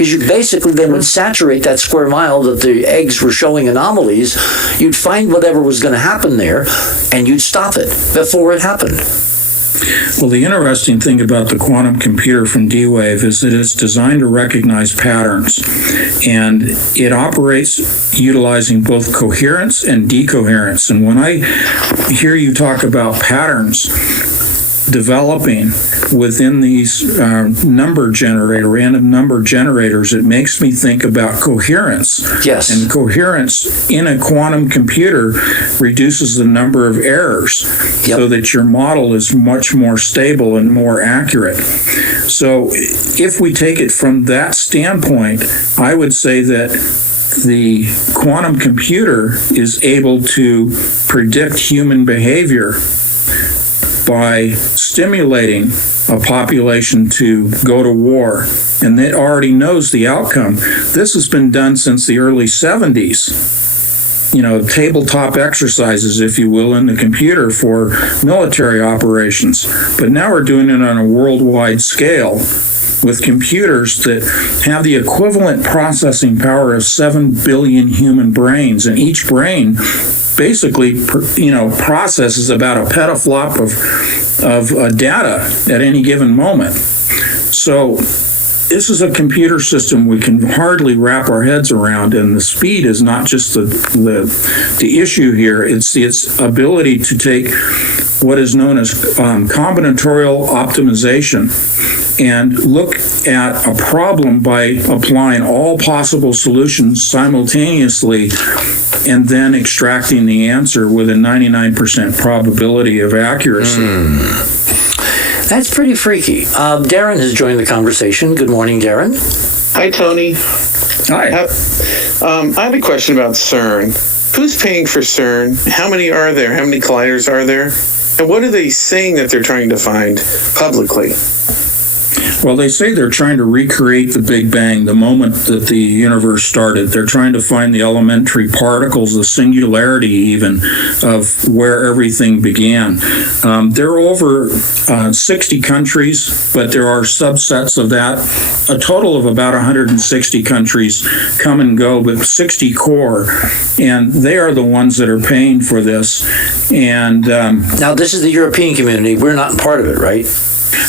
because you basically then would saturate that square mile that the eggs were showing anomalies. You'd find whatever was going to happen there, and you'd stop it before it happened. Well, the interesting thing about the quantum computer from D-Wave is that it's designed to recognize patterns, and it operates utilizing both coherence and decoherence. And when I hear you talk about patterns developing within these random number generators, it makes me think about coherence. Yes. And coherence in a quantum computer reduces the number of errors so that your model is much more stable and more accurate. So if we take it from that standpoint, I would say that the quantum computer is able to predict human behavior by stimulating a population to go to war, and it already knows the outcome. This has been done since the early 70s. Tabletop exercises, if you will, in the computer for military operations. But now we're doing it on a worldwide scale with computers that have the equivalent processing power of 7 billion human brains, and each brain basically, processes about a petaflop of data at any given moment. So this is a computer system we can hardly wrap our heads around, and the speed is not just the issue here. It's its ability to take what is known as combinatorial optimization and look at a problem by applying all possible solutions simultaneously and then extracting the answer with a 99% probability of accuracy. That's pretty freaky. Darren has joined the conversation. Good morning, Darren. Hi, Tony. Hi. I have a question about CERN. Who's paying for CERN? How many are there? How many colliders are there? And what are they saying that they're trying to find publicly? Well, they say they're trying to recreate the Big Bang, the moment that the universe started. They're trying to find the elementary particles, the singularity even, of where everything began. There are over 60 countries, but there are subsets of that. A total of about 160 countries come and go, but 60 core, and they are the ones that are paying for this. And now, this is the European community. We're not part of it, right?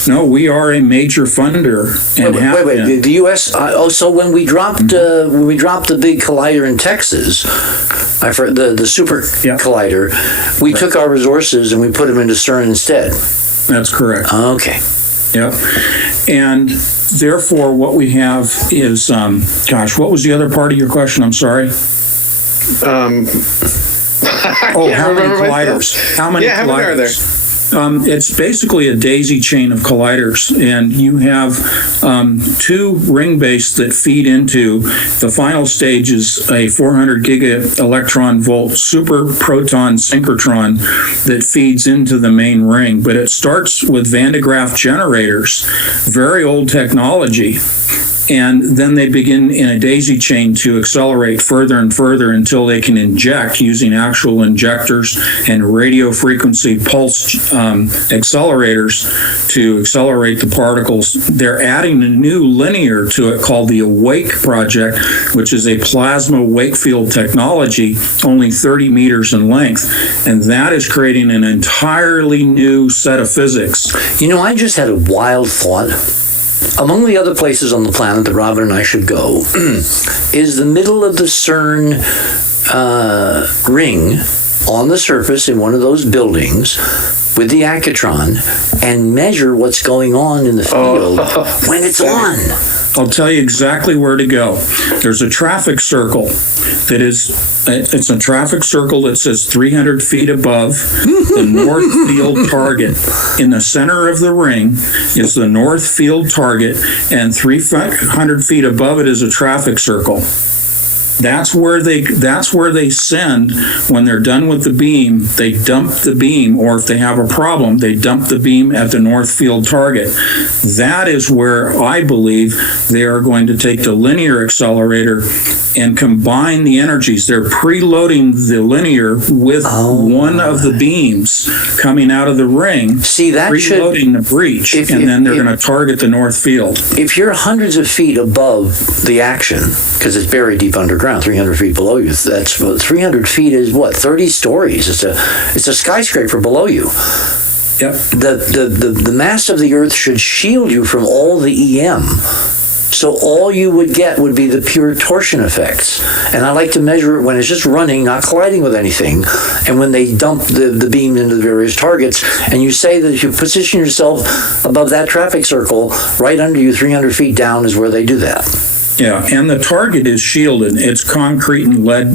No, we are a major funder. And wait. The U.S. So when we dropped the big collider in Texas, the super collider, we took our resources and we put them into CERN instead. That's correct. Okay. Yeah. And therefore, what we have is, what was the other part of your question? I'm sorry. How many colliders? How many colliders are there? It's basically a daisy chain of colliders, and you have two ring bases that feed into the final stage is a 400 giga electron volt super proton synchrotron that feeds into the main ring. But it starts with Van de Graaff generators, very old technology. And then they begin in a daisy chain to accelerate further and further until they can inject using actual injectors and radio frequency pulse accelerators to accelerate the particles. They're adding a new linear to it called the Awake project, which is a plasma wake field technology, only 30 meters in length. And that is creating an entirely new set of physics. I just had a wild thought. Among the other places on the planet that Robin and I should go is the middle of the CERN ring on the surface in one of those buildings with the accutron and measure what's going on in the field when it's on. I'll tell you exactly where to go. There's a traffic circle it's a traffic circle that says 300 feet above the north field target. In the center of the ring is the north field target, and 300 feet above it is a traffic circle. That's where they send when they're done with the beam. They dump the beam, or if they have a problem, they dump the beam at the north field target. That is where I believe they are going to take the linear accelerator and combine the energies. They're preloading the linear with one of the beams coming out of the ring. See, that preloading the breach, and then they're going to target the north field. If you're hundreds of feet above the action, because it's buried deep underground, 300 feet below you, that's 300 feet is what, 30 stories. It's a skyscraper below you. Yep. The mass of the Earth should shield you from all the EM. So all you would get would be the pure torsion effects. And I like to measure it when it's just running, not colliding with anything. And when they dump the beam into the various targets, and you say that if you position yourself above that traffic circle, right under you, 300 feet down is where they do that. Yeah, and the target is shielded. It's concrete and lead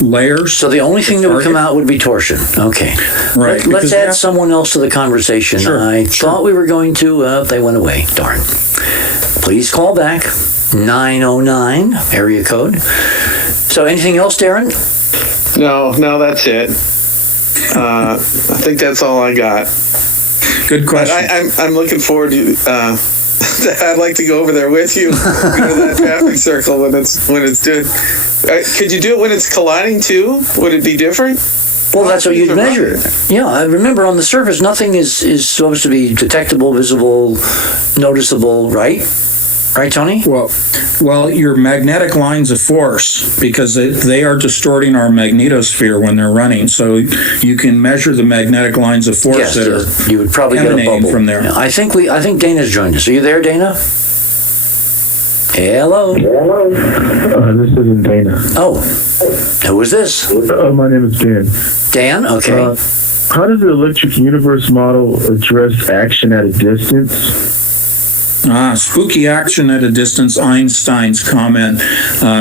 layers. So the only thing that would come out would be torsion. Okay. Right. Let's add someone else to the conversation. Sure, I thought we were going to, they went away. Darn. Please call back. 909, area code. So anything else, Darren? No, that's it. I think that's all I got. Good question. I'm looking forward to. I'd like to go over there with you. Go to that traffic circle when it's doing. Could you do it when it's colliding too? Would it be different? Well, that's what you'd measure. Yeah, I remember on the surface, nothing is supposed to be detectable, visible, noticeable, right? Right, Tony? Well, your magnetic lines of force, because they are distorting our magnetosphere when they're running. So you can measure the magnetic lines of force that are you would probably get a bubble from there. Yeah, I think Dana's joined us. Are you there, Dana? Hello. This isn't Dana. Oh, who is this? My name is Dan. Dan. Okay. How does the electric universe model address action at a distance? Spooky action at a distance, Einstein's comment.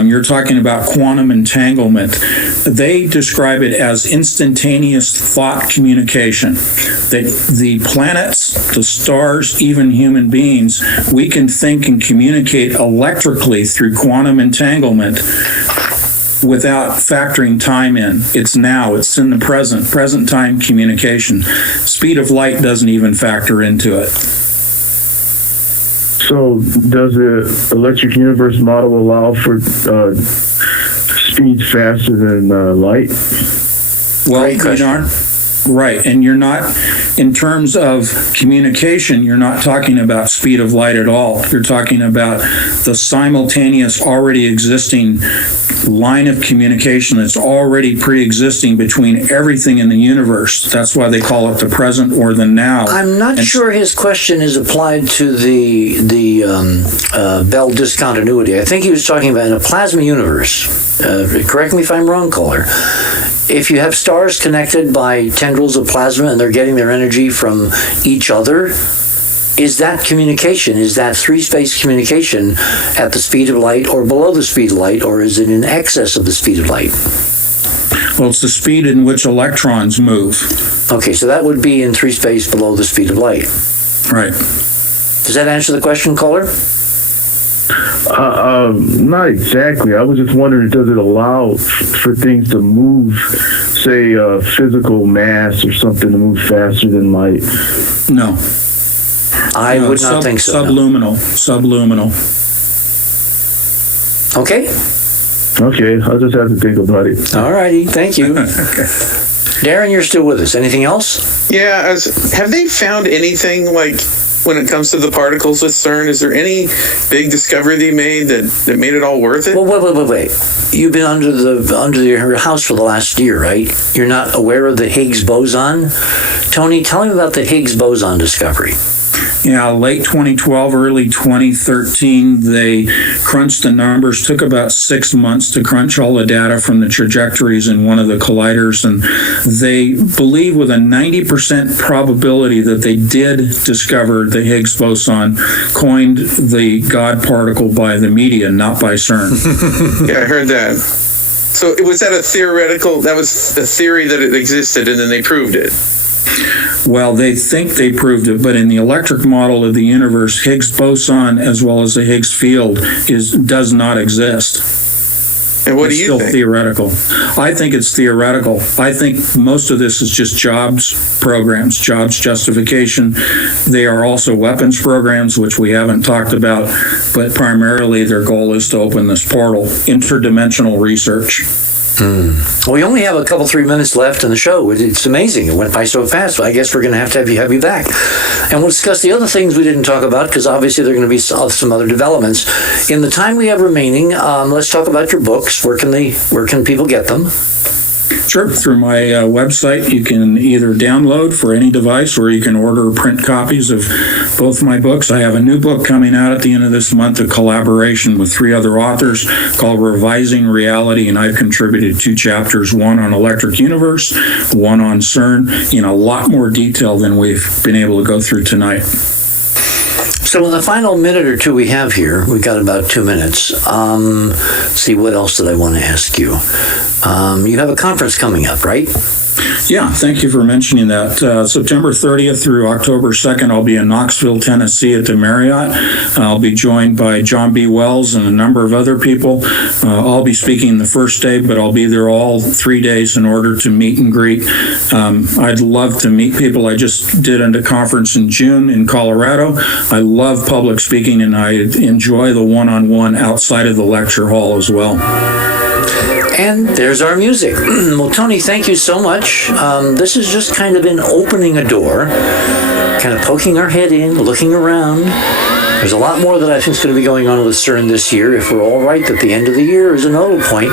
You're talking about quantum entanglement. They describe it as instantaneous thought communication. That the planets, the stars, even human beings, we can think and communicate electrically through quantum entanglement without factoring time in. It's now, it's in the present time communication. Speed of light doesn't even factor into it. So does the electric universe model allow for speeds faster than light? Well, you aren't. Right, and you're not, in terms of communication, you're not talking about speed of light at all. You're talking about the simultaneous, already existing line of communication that's already pre-existing between everything in the universe. That's why they call it the present or the now. I'm not sure his question is applied to the Bell discontinuity. I think he was talking about in a plasma universe. Correct me if I'm wrong, caller. If you have stars connected by tendrils of plasma and they're getting their energy from each other, is that communication? Is that three-space communication at the speed of light or below the speed of light, or is it in excess of the speed of light? Well, it's the speed in which electrons move. Okay, so that would be in three-space below the speed of light. Right. Does that answer the question, caller? Not exactly. I was just wondering, does it allow for things to move, say, physical mass or something to move faster than light? No. I would not think so. Subluminal. Okay. Okay, I'll just have to think about it. All righty. Thank you. Darren, you're still with us. Anything else? Yeah. Have they found anything like when it comes to the particles with CERN? Is there any big discovery they made that made it all worth it? Well, wait. You've been under your house for the last year, right? You're not aware of the Higgs boson? Tony, tell me about the Higgs boson discovery. Yeah, late 2012, early 2013, they crunched the numbers. Took about 6 months to crunch all the data from the trajectories in one of the colliders, and they believe with a 90% probability that they did discover the Higgs boson, coined the God particle by the media, not by CERN. Yeah, I heard that. So was that that was a theory that it existed and then they proved it? Well, they think they proved it, but in the electric model of the universe, Higgs boson as well as the Higgs field does not exist. And what It's do you still think? theoretical. I think it's theoretical. I think most of this is just jobs programs, jobs justification. They are also weapons programs, which we haven't talked about, but primarily their goal is to open this portal, interdimensional research. Well, we only have a couple, 3 minutes left in the show. It's amazing. It went by so fast. I guess we're going to have you back. And we'll discuss the other things we didn't talk about, because obviously there are going to be some other developments. In the time we have remaining, let's talk about your books. Where can people get them? Sure. Through my website, you can either download for any device or you can order print copies of both my books. I have a new book coming out at the end of this month, a collaboration with 3 other authors called Revising Reality, and I've contributed 2 chapters, one on electric universe, one on CERN, in a lot more detail than we've been able to go through tonight. So in the final minute or two we have here, we've got about 2 minutes. See, what else did I want to ask you? You have a conference coming up, right? Yeah, thank you for mentioning that. September 30th through October 2nd, I'll be in Knoxville, Tennessee at the Marriott. I'll be joined by John B. Wells and a number of other people. I'll be speaking the first day, but I'll be there all 3 days in order to meet and greet. I'd love to meet people. I just did a conference in June in Colorado. I love public speaking, and I enjoy the one-on-one outside of the lecture hall as well. And there's our music. Well, Tony, thank you so much. This has just kind of been opening a door, kind of poking our head in, looking around. There's a lot more that I think is going to be going on with CERN this year, if we're all right that the end of the year is a nodal point.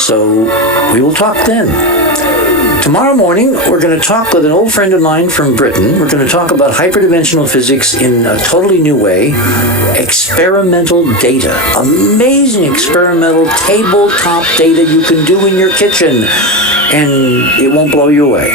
So we will talk then. Tomorrow morning, we're going to talk with an old friend of mine from Britain. We're going to talk about hyperdimensional physics in a totally new way. Experimental data. Amazing experimental tabletop data you can do in your kitchen, and it won't blow you away.